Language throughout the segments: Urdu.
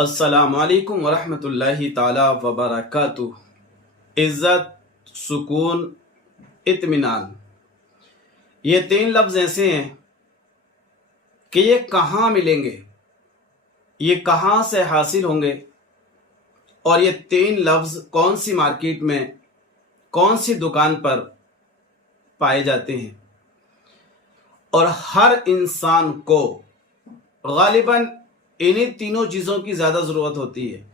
السلام علیکم ورحمۃ اللہ تعالی وبرکاتہ۔ عزت، سکون، اطمینان، یہ تین لفظ ایسے ہیں کہ یہ کہاں ملیں گے، یہ کہاں سے حاصل ہوں گے، اور یہ تین لفظ کون سی مارکیٹ میں کون سی دکان پر پائے جاتے ہیں۔ اور ہر انسان کو غالباً انہیں تینوں چیزوں کی زیادہ ضرورت ہوتی ہے: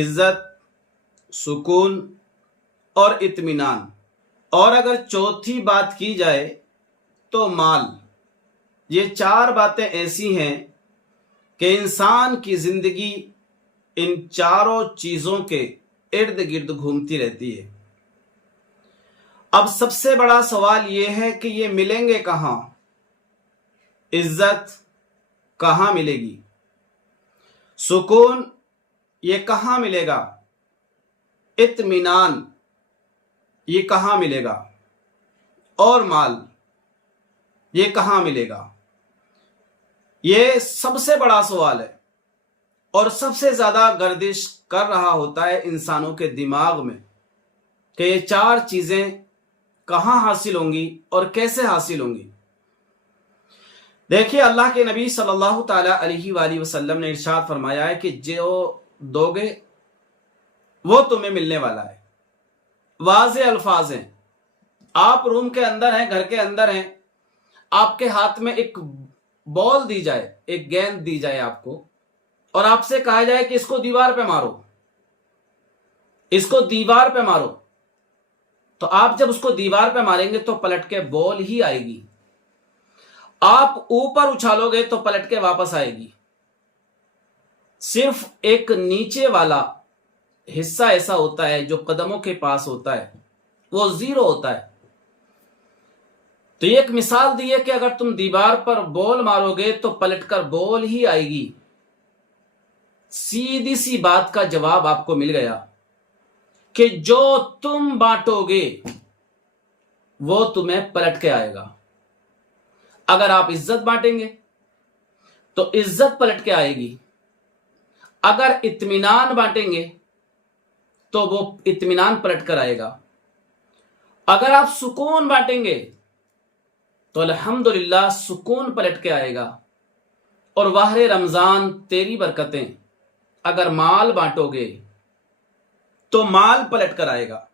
عزت، سکون اور اطمینان۔ اور اگر چوتھی بات کی جائے تو مال۔ یہ چار باتیں ایسی ہیں کہ انسان کی زندگی ان چاروں چیزوں کے ارد گرد گھومتی رہتی ہے۔ اب سب سے بڑا سوال یہ ہے کہ یہ ملیں گے کہاں؟ عزت کہاں ملے گی؟ سکون یہ کہاں ملے گا؟ اطمینان یہ کہاں ملے گا؟ اور مال یہ کہاں ملے گا؟ یہ سب سے بڑا سوال ہے اور سب سے زیادہ گردش کر رہا ہوتا ہے انسانوں کے دماغ میں کہ یہ چار چیزیں کہاں حاصل ہوں گی اور کیسے حاصل ہوں گی۔ دیکھیے، اللہ کے نبی صلی اللہ تعالی علیہ وآلہ وسلم نے ارشاد فرمایا ہے کہ جو دو گے وہ تمہیں ملنے والا ہے۔ واضح الفاظ ہیں۔ آپ روم کے اندر ہیں، گھر کے اندر ہیں، آپ کے ہاتھ میں ایک بال دی جائے، ایک گیند دی جائے آپ کو، اور آپ سے کہا جائے کہ اس کو دیوار پہ مارو، اس کو دیوار پہ مارو، تو آپ جب اس کو دیوار پہ ماریں گے تو پلٹ کے بال ہی آئے گی۔ آپ اوپر اچھالو گے تو پلٹ کے واپس آئے گی۔ صرف ایک نیچے والا حصہ ایسا ہوتا ہے جو قدموں کے پاس ہوتا ہے، وہ زیرو ہوتا ہے۔ تو یہ ایک مثال دی ہے کہ اگر تم دیوار پر بال مارو گے تو پلٹ کر بال ہی آئے گی۔ سیدھی سی بات کا جواب آپ کو مل گیا کہ جو تم بانٹو گے وہ تمہیں پلٹ کے آئے گا۔ اگر آپ عزت بانٹیں گے تو عزت پلٹ کے آئے گی۔ اگر اطمینان بانٹیں گے تو وہ اطمینان پلٹ کر آئے گا۔ اگر آپ سکون بانٹیں گے تو الحمدللہ سکون پلٹ کے آئے گا۔ اور ماہ رمضان تیری برکتیں، اگر مال بانٹو گے تو مال پلٹ کر آئے گا۔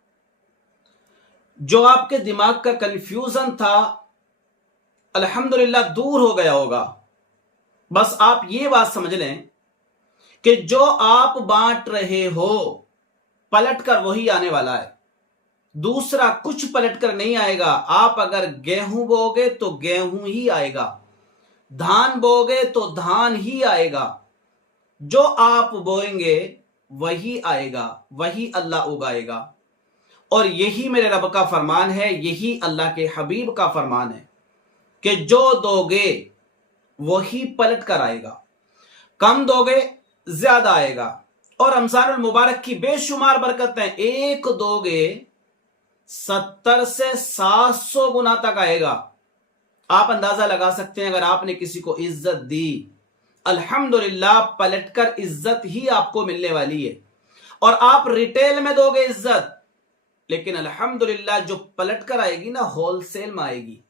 جو آپ کے دماغ کا کنفیوژن تھا الحمدللہ دور ہو گیا ہوگا۔ بس آپ یہ بات سمجھ لیں کہ جو آپ بانٹ رہے ہو پلٹ کر وہی آنے والا ہے، دوسرا کچھ پلٹ کر نہیں آئے گا۔ آپ اگر گیہوں بو گے تو گیہوں ہی آئے گا، دھان بو گے تو دھان ہی آئے گا۔ جو آپ بوئیں گے وہی آئے گا، وہی اللہ اگائے گا۔ اور یہی میرے رب کا فرمان ہے، یہی اللہ کے حبیب کا فرمان ہے کہ جو دو گے وہی پلٹ کر آئے گا۔ کم دو گے زیادہ آئے گا۔ اور رمضان المبارک کی بے شمار برکتیں، ایک دو گے 70 سے 700 گنا تک آئے گا۔ آپ اندازہ لگا سکتے ہیں، اگر آپ نے کسی کو عزت دی الحمدللہ پلٹ کر عزت ہی آپ کو ملنے والی ہے۔ اور آپ ریٹیل میں دو گے عزت، لیکن الحمدللہ جو پلٹ کر آئے گی نا ہول سیل میں آئے گی۔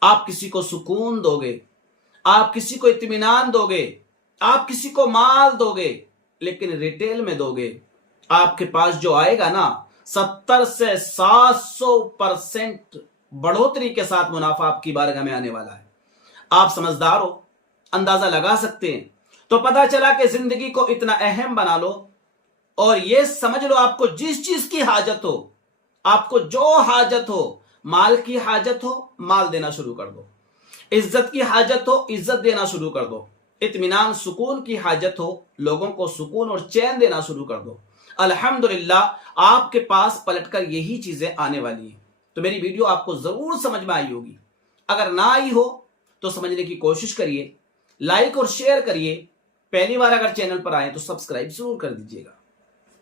آپ کسی کو سکون دو گے، آپ کسی کو اطمینان دو گے، آپ کسی کو مال دو گے، لیکن ریٹیل میں دو گے، آپ کے پاس جو آئے گا نا 70 سے 700% بڑھوتری کے ساتھ منافع آپ کی بارگاہ میں آنے والا ہے۔ آپ سمجھدار ہو، اندازہ لگا سکتے ہیں۔ تو پتہ چلا کہ زندگی کو اتنا اہم بنا لو اور یہ سمجھ لو آپ کو جس چیز کی حاجت ہو، آپ کو جو حاجت ہو، مال کی حاجت ہو مال دینا شروع کر دو، عزت کی حاجت ہو عزت دینا شروع کر دو، اطمینان سکون کی حاجت ہو لوگوں کو سکون اور چین دینا شروع کر دو۔ الحمدللہ آپ کے پاس پلٹ کر یہی چیزیں آنے والی ہیں۔ تو میری ویڈیو آپ کو ضرور سمجھ میں آئی ہوگی۔ اگر نہ آئی ہو تو سمجھنے کی کوشش کریے، لائک اور شیئر کریے۔ پہلی بار اگر چینل پر آئیں تو سبسکرائب ضرور کر دیجیے گا۔